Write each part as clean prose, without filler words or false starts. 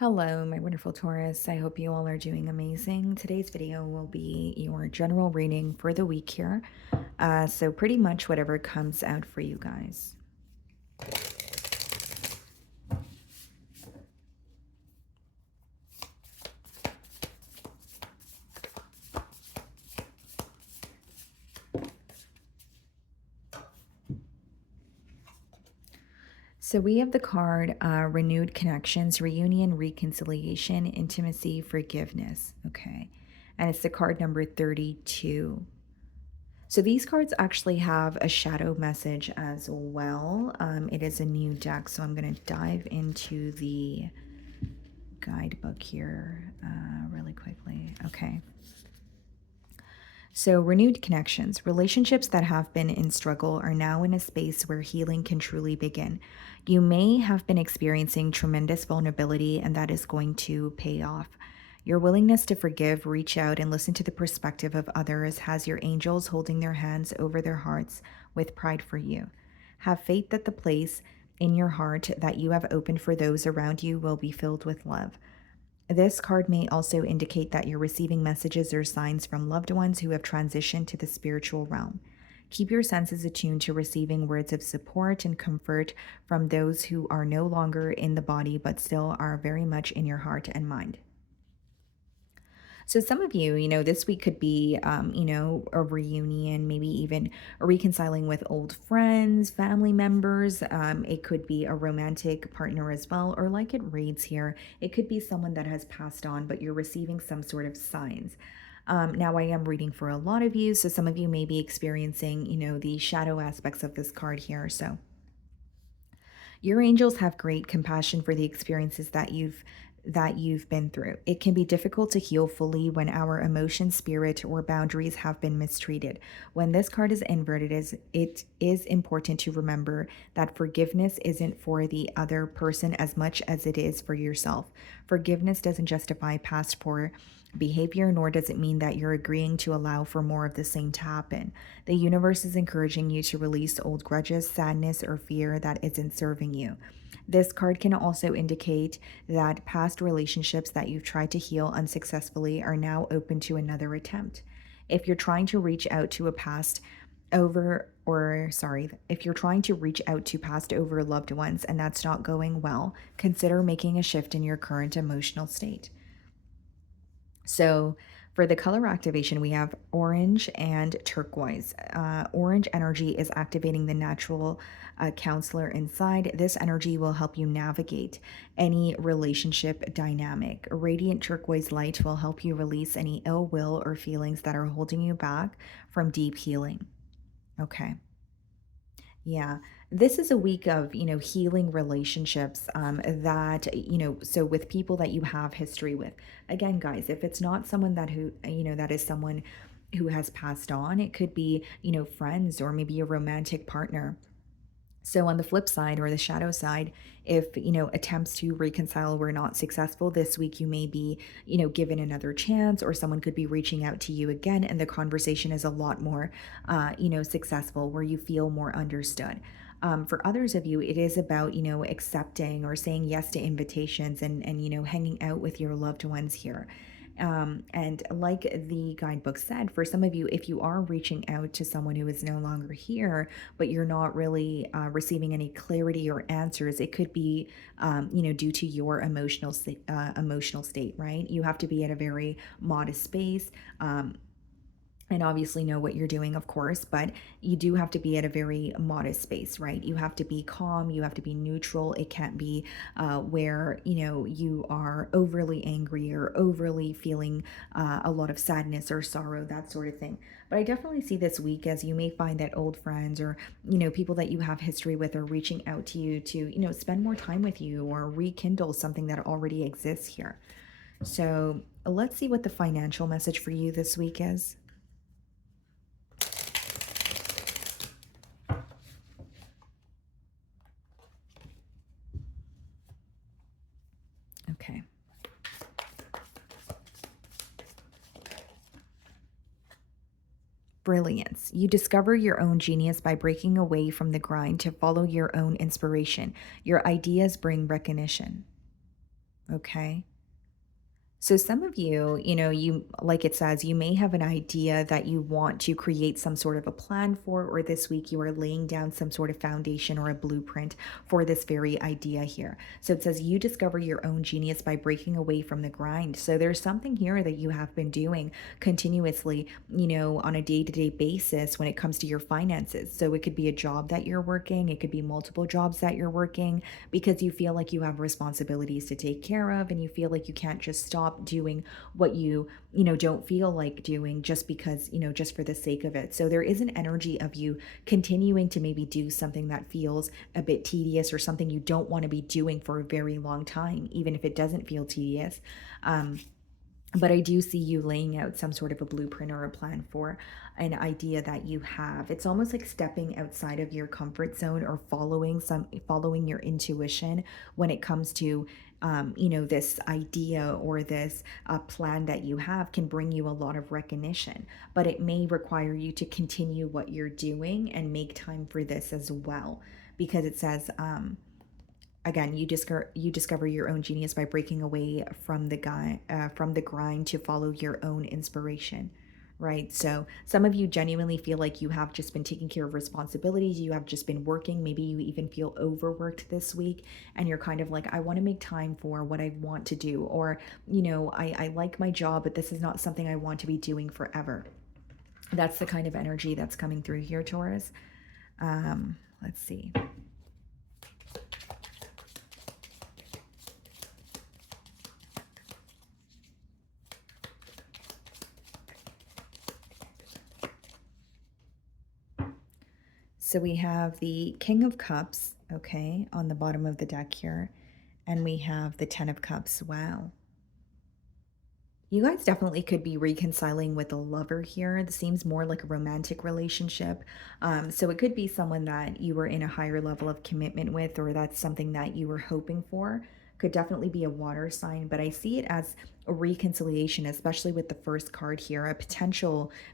Hello, my wonderful Taurus. I hope you all are doing amazing. Today's video will be your general reading for the week here. So, pretty much whatever comes out for you guys. So, we have the card Renewed Connections, Reunion, Reconciliation, Intimacy, Forgiveness. Okay. And it's the card number 32. So these cards actually have a shadow message as well. It is a new deck, so I'm going to dive into the guidebook here really quickly. Okay. So, renewed connections. Relationships that have been in struggle are now in a space where healing can truly begin. You may have been experiencing tremendous vulnerability, and that is going to pay off. Your willingness to forgive, reach out, and listen to the perspective of others has your angels holding their hands over their hearts with pride for you. Have faith that the place in your heart that you have opened for those around you will be filled with love. This card may also indicate that you're receiving messages or signs from loved ones who have transitioned to the spiritual realm. Keep your senses attuned to receiving words of support and comfort from those who are no longer in the body but still are very much in your heart and mind. So some of you, this week could be, a reunion, maybe even a reconciling with old friends, family members. It could be a romantic partner as well, or like it reads here, it could be someone that has passed on, but you're receiving some sort of signs. Now, I am reading for a lot of you, so some of you may be experiencing, the shadow aspects of this card here. So your angels have great compassion for the experiences that you've been through. It can be difficult to heal fully when our emotion, spirit, or boundaries have been mistreated. When this card is inverted, it is important to remember that forgiveness isn't for the other person as much as it is for yourself. Forgiveness doesn't justify past poor behavior, nor does it mean that you're agreeing to allow for more of the same to happen. The universe is encouraging you to release old grudges, sadness, or fear that isn't serving you. This card can also indicate that past relationships that you've tried to heal unsuccessfully are now open to another attempt. If you're trying to reach out to a past over, or sorry, if you're trying to reach out to past over loved ones and that's not going well, consider making a shift in your current emotional state. So for the color activation, we have orange and turquoise. Orange energy is activating the natural counselor inside. This energy will help you navigate any relationship dynamic. Radiant turquoise light will help you release any ill will or feelings that are holding you back from deep healing. Okay. Yeah, this is a week of, healing relationships so with people that you have history with. Again, guys, if it's not someone that is someone who has passed on, it could be, friends or maybe a romantic partner. So on the flip side or the shadow side, if, attempts to reconcile were not successful this week, you may be, given another chance, or someone could be reaching out to you again and the conversation is a lot more successful, where you feel more understood. For others of you, it is about, accepting or saying yes to invitations and hanging out with your loved ones here. And like the guidebook said, for some of you, if you are reaching out to someone who is no longer here, but you're not really receiving any clarity or answers, it could be, due to your emotional state, right? You have to be at a very modest space. And obviously know what you're doing, of course, but you do have to be at a very modest space, right? You have to be calm, you have to be neutral. It can't be where, you are overly angry or overly feeling a lot of sadness or sorrow, that sort of thing. But I definitely see this week as you may find that old friends or, people that you have history with are reaching out to you to, spend more time with you or rekindle something that already exists here. So let's see what the financial message for you this week is. Okay. Brilliance. You discover your own genius by breaking away from the grind to follow your own inspiration. Your ideas bring recognition. Okay. So some of you, you like it says, you may have an idea that you want to create some sort of a plan for, or this week you are laying down some sort of foundation or a blueprint for this very idea here. So it says you discover your own genius by breaking away from the grind. So there's something here that you have been doing continuously, on a day-to-day basis when it comes to your finances. So it could be a job that you're working, it could be multiple jobs that you're working, because you feel like you have responsibilities to take care of, and you feel like you can't just stop doing what you don't feel like doing just because, just for the sake of it. So there is an energy of you continuing to maybe do something that feels a bit tedious, or something you don't want to be doing for a very long time, even if it doesn't feel tedious. um, but I do see you laying out some sort of a blueprint or a plan for an idea that you have. It's almost like stepping outside of your comfort zone, or following your intuition when it comes to this idea, or this plan that you have can bring you a lot of recognition, but it may require you to continue what you're doing and make time for this as well, because it says, again, you discover your own genius by breaking away from the grind to follow your own inspiration, right? So some of you genuinely feel like you have just been taking care of responsibilities, you have just been working, maybe you even feel overworked this week, and you're kind of like, I want to make time for what I want to do, or I like my job, but this is not something I want to be doing forever. That's the kind of energy that's coming through here, Taurus. Let's see. So we have the King of Cups, okay, on the bottom of the deck here. And we have the Ten of Cups. Wow. You guys definitely could be reconciling with a lover here. This seems more like a romantic relationship. So it could be someone that you were in a higher level of commitment with, or that's something that you were hoping for. Could definitely be a water sign, but I see it as a reconciliation, especially with the first card here.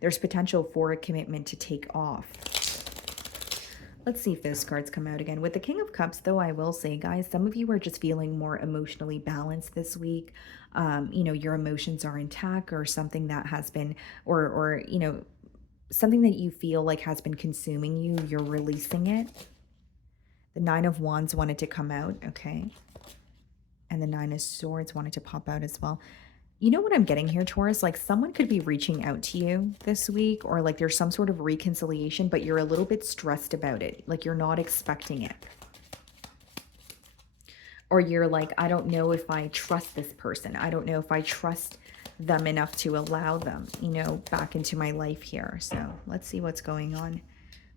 There's potential for a commitment to take off. Let's see if those cards come out again. With the King of Cups, though, I will say, guys, some of you are just feeling more emotionally balanced this week. Your emotions are intact, or something that has been, or something that you feel like has been consuming you, you're releasing it. The Nine of Wands wanted to come out, okay. And the Nine of Swords wanted to pop out as well. You know what I'm getting here, Taurus? Like, someone could be reaching out to you this week, or like there's some sort of reconciliation, but you're a little bit stressed about it. Like, you're not expecting it. Or you're like, I don't know if I trust this person. I don't know if I trust them enough to allow them, back into my life here. So let's see what's going on.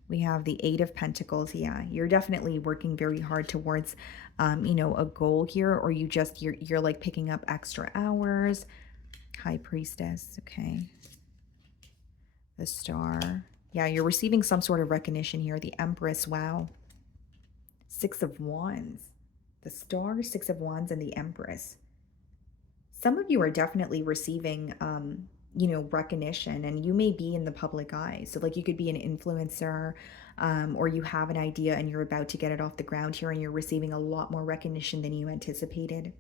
We have the Eight of Pentacles. Yeah, you're definitely working very hard towards, a goal here, or you're like picking up extra hours. High Priestess. Okay. The Star. Yeah, you're receiving some sort of recognition here. The Empress. Wow. Six of Wands. The Star, Six of Wands, and the Empress. Some of you are definitely receiving, recognition, and you may be in the public eye. So like, you could be an influencer, or you have an idea and you're about to get it off the ground here, and you're receiving a lot more recognition than you anticipated.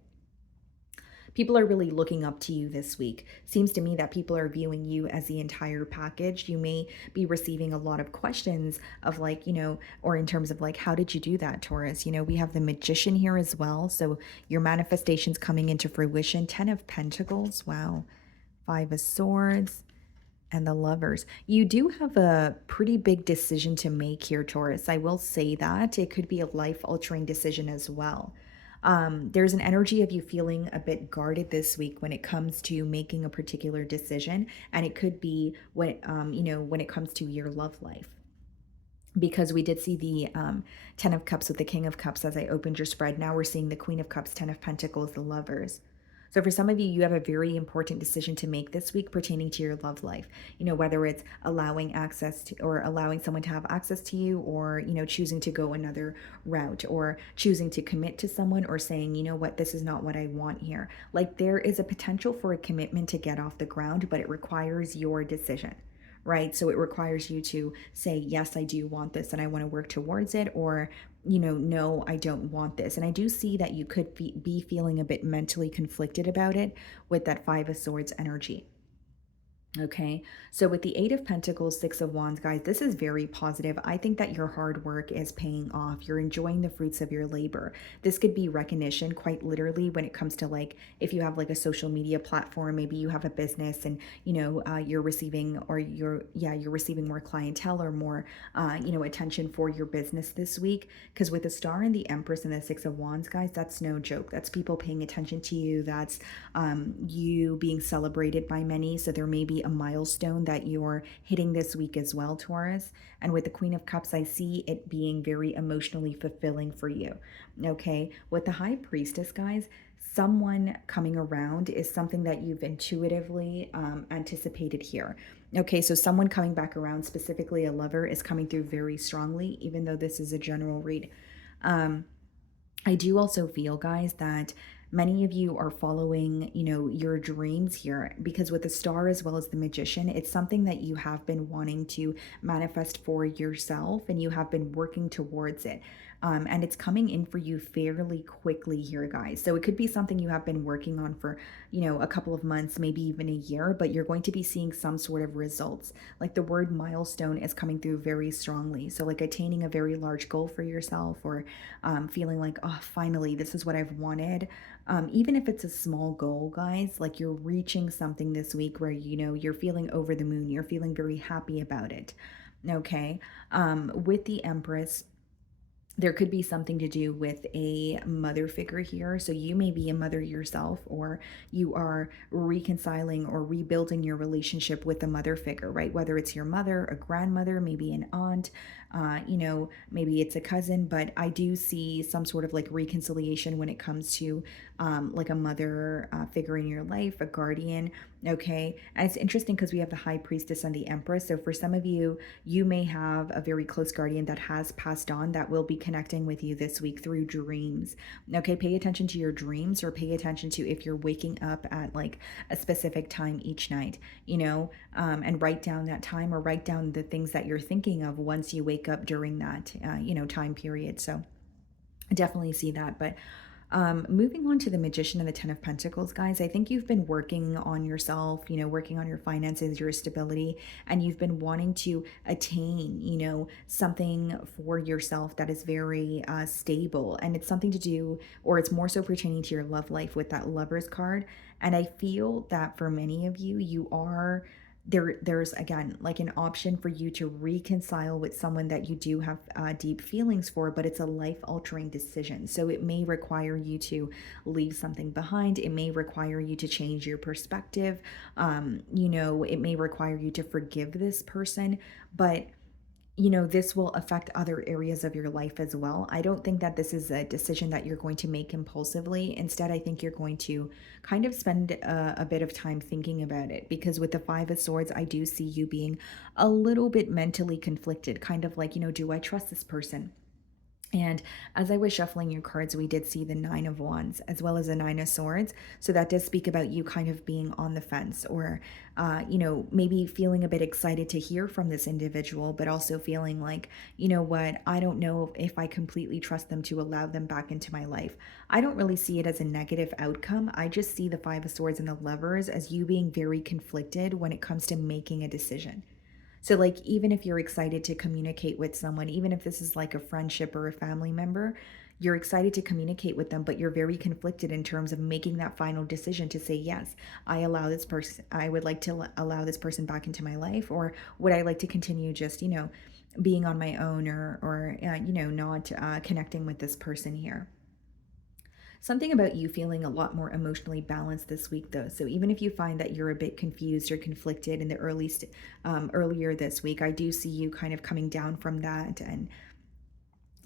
People are really looking up to you this week. Seems to me that people are viewing you as the entire package. You may be receiving a lot of questions of like, or in terms of like, how did you do that, Taurus? We have the Magician here as well. So your manifestation's coming into fruition. 10 of Pentacles. Wow. 5 of Swords. And the Lovers. You do have a pretty big decision to make here, Taurus. I will say that. It could be a life-altering decision as well. There's an energy of you feeling a bit guarded this week when it comes to making a particular decision. And it could be when it comes to your love life. Because we did see the 10 of Cups with the King of Cups as I opened your spread. Now we're seeing the Queen of Cups, 10 of Pentacles, the Lovers. So for some of you, you have a very important decision to make this week pertaining to your love life. Whether it's allowing access to, or allowing someone to have access to you, or, choosing to go another route, or choosing to commit to someone, or saying, you know what, this is not what I want here. Like, there is a potential for a commitment to get off the ground, but it requires your decision. Right? So it requires you to say, yes, I do want this and I want to work towards it, or no, I don't want this. And I do see that you could be feeling a bit mentally conflicted about it with that Five of Swords energy. Okay. So with the Eight of Pentacles, Six of Wands, guys, this is very positive. I think that your hard work is paying off. You're enjoying the fruits of your labor. This could be recognition, quite literally, when it comes to like if you have like a social media platform, maybe you have a business and you're receiving or you're receiving more clientele or more attention for your business this week. Because with the Star and the Empress and the Six of Wands, guys, that's no joke. That's people paying attention to you. That's you being celebrated by many. So there may be a milestone that you're hitting this week as well, Taurus. And with the Queen of Cups, I see it being very emotionally fulfilling for you. Okay. With the High Priestess, guys, someone coming around is something that you've intuitively anticipated here. Okay, so someone coming back around, specifically a lover, is coming through very strongly, even though this is a general read. Um, I do also feel, guys, that many of you are following, your dreams here because with the Star as well as the Magician, it's something that you have been wanting to manifest for yourself and you have been working towards it. And it's coming in for you fairly quickly here, guys. So it could be something you have been working on for, a couple of months, maybe even a year, but you're going to be seeing some sort of results. Like the word milestone is coming through very strongly. So, like attaining a very large goal for yourself or feeling like, oh, finally, this is what I've wanted. Even if it's a small goal, guys, like you're reaching something this week where, you're feeling over the moon, you're feeling very happy about it. Okay. With the Empress, there could be something to do with a mother figure here. So you may be a mother yourself, or you are reconciling or rebuilding your relationship with a mother figure, right? Whether it's your mother, a grandmother, maybe an aunt, maybe it's a cousin. But I do see some sort of like reconciliation when it comes to like a mother figure in your life, a guardian. Okay. And it's interesting because we have the High Priestess and the Empress. So for some of you, you may have a very close guardian that has passed on that will be connecting with you this week through dreams. Okay, pay attention to your dreams or pay attention to if you're waking up at like a specific time each night, and write down that time or write down the things that you're thinking of once you wake up during that, time period. So I definitely see that. But moving on to the Magician and the Ten of Pentacles, guys, I think you've been working on yourself, working on your finances, your stability, and you've been wanting to attain, something for yourself that is very stable. And it's something to do, or it's more so pertaining to your love life with that Lover's card. And I feel that for many of you, you are there's again like an option for you to reconcile with someone that you do have deep feelings for, but it's a life altering decision. So it may require you to leave something behind, it may require you to change your perspective, it may require you to forgive this person, but this will affect other areas of your life as well. I don't think that this is a decision that you're going to make impulsively. Instead, I think you're going to kind of spend a bit of time thinking about it because with the Five of Swords, I do see you being a little bit mentally conflicted, kind of like, do I trust this person? And as I was shuffling your cards, we did see the Nine of Wands as well as the Nine of Swords. So that does speak about you kind of being on the fence or, maybe feeling a bit excited to hear from this individual, but also feeling like, what, I don't know if I completely trust them to allow them back into my life. I don't really see it as a negative outcome. I just see the Five of Swords and the Lovers as you being very conflicted when it comes to making a decision. So, like, even if you're excited to communicate with someone, even if this is like a friendship or a family member, you're excited to communicate with them, but you're very conflicted in terms of making that final decision to say, yes, I would like to allow this person back into my life, or would I like to continue just, being on my own or not connecting with this person here. Something about you feeling a lot more emotionally balanced this week, though. So even if you find that you're a bit confused or conflicted in the earlier this week, I do see you kind of coming down from that and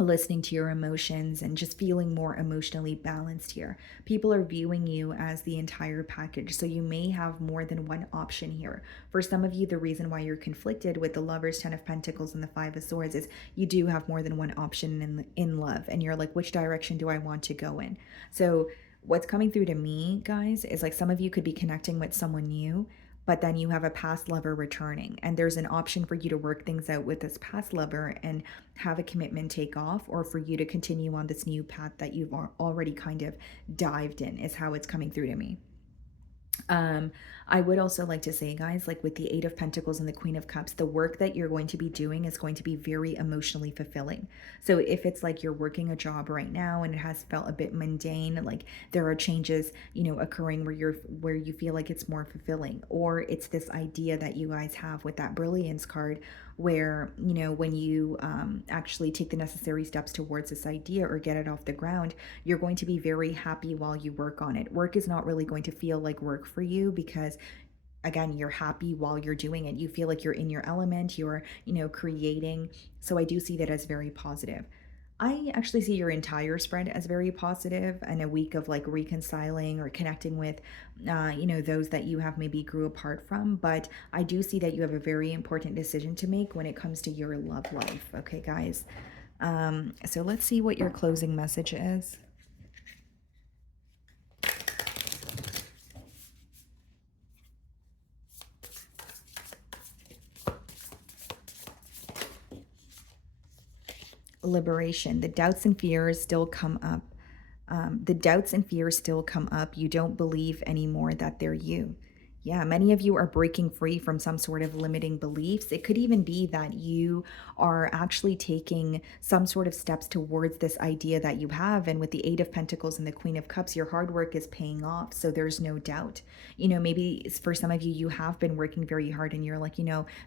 listening to your emotions and just feeling more emotionally balanced here. People are viewing you as the entire package, so you may have more than one option here. For some of you, the reason why you're conflicted with the Lovers, Ten of Pentacles, and the Five of Swords is you do have more than one option in love, and you're like, which direction do I want to go in? So what's coming through to me, guys, is like some of you could be connecting with someone new, but then you have a past lover returning, and there's an option for you to work things out with this past lover and have a commitment take off, or for you to continue on this new path that you've already kind of dived in, is how it's coming through to me. Um, I would also like to say, guys, like with the Eight of Pentacles and the Queen of Cups, the work that you're going to be doing is going to be very emotionally fulfilling. So if it's like you're working a job right now and it has felt a bit mundane, like there are changes, occurring where you feel like it's more fulfilling, or it's this idea that you guys have with that brilliance card where, when you actually take the necessary steps towards this idea or get it off the ground, you're going to be very happy while you work on it. Work is not really going to feel like work for you because, again, you're happy while you're doing it. You feel like you're in your element, you're, creating. So I do see that as very positive. I actually see your entire spread as very positive, and a week of like reconciling or connecting with, those that you have maybe grew apart from. But I do see that you have a very important decision to make when it comes to your love life. Okay, guys. So let's see what your closing message is. Liberation. The doubts and fears still come up. The doubts and fears still come up. You don't believe anymore that they're you. Yeah, many of you are breaking free from some sort of limiting beliefs. It could even be that you are actually taking some sort of steps towards this idea that you have. And with the Eight of Pentacles and the Queen of Cups, your hard work is paying off. So there's no doubt. Maybe for some of you, you have been working very hard and you're like,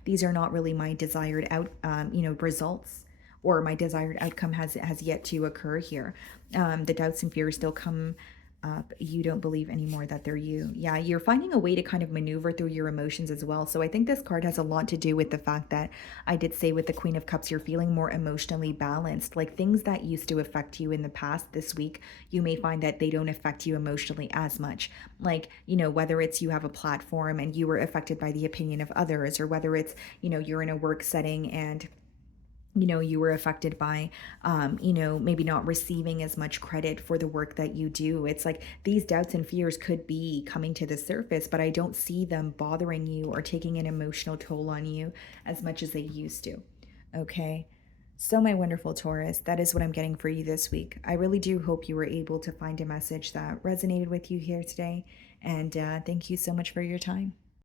these are not really my desired results, or my desired outcome has yet to occur here. The doubts and fears still come up. You don't believe anymore that they're you. Yeah, you're finding a way to kind of maneuver through your emotions as well. So I think this card has a lot to do with the fact that I did say with the Queen of Cups, you're feeling more emotionally balanced. Like things that used to affect you in the past this week, you may find that they don't affect you emotionally as much. Like, whether it's you have a platform and you were affected by the opinion of others, or whether it's, you're in a work setting and you were affected by, maybe not receiving as much credit for the work that you do. It's like these doubts and fears could be coming to the surface, but I don't see them bothering you or taking an emotional toll on you as much as they used to. Okay. So, my wonderful Taurus, that is what I'm getting for you this week. I really do hope you were able to find a message that resonated with you here today. And thank you so much for your time.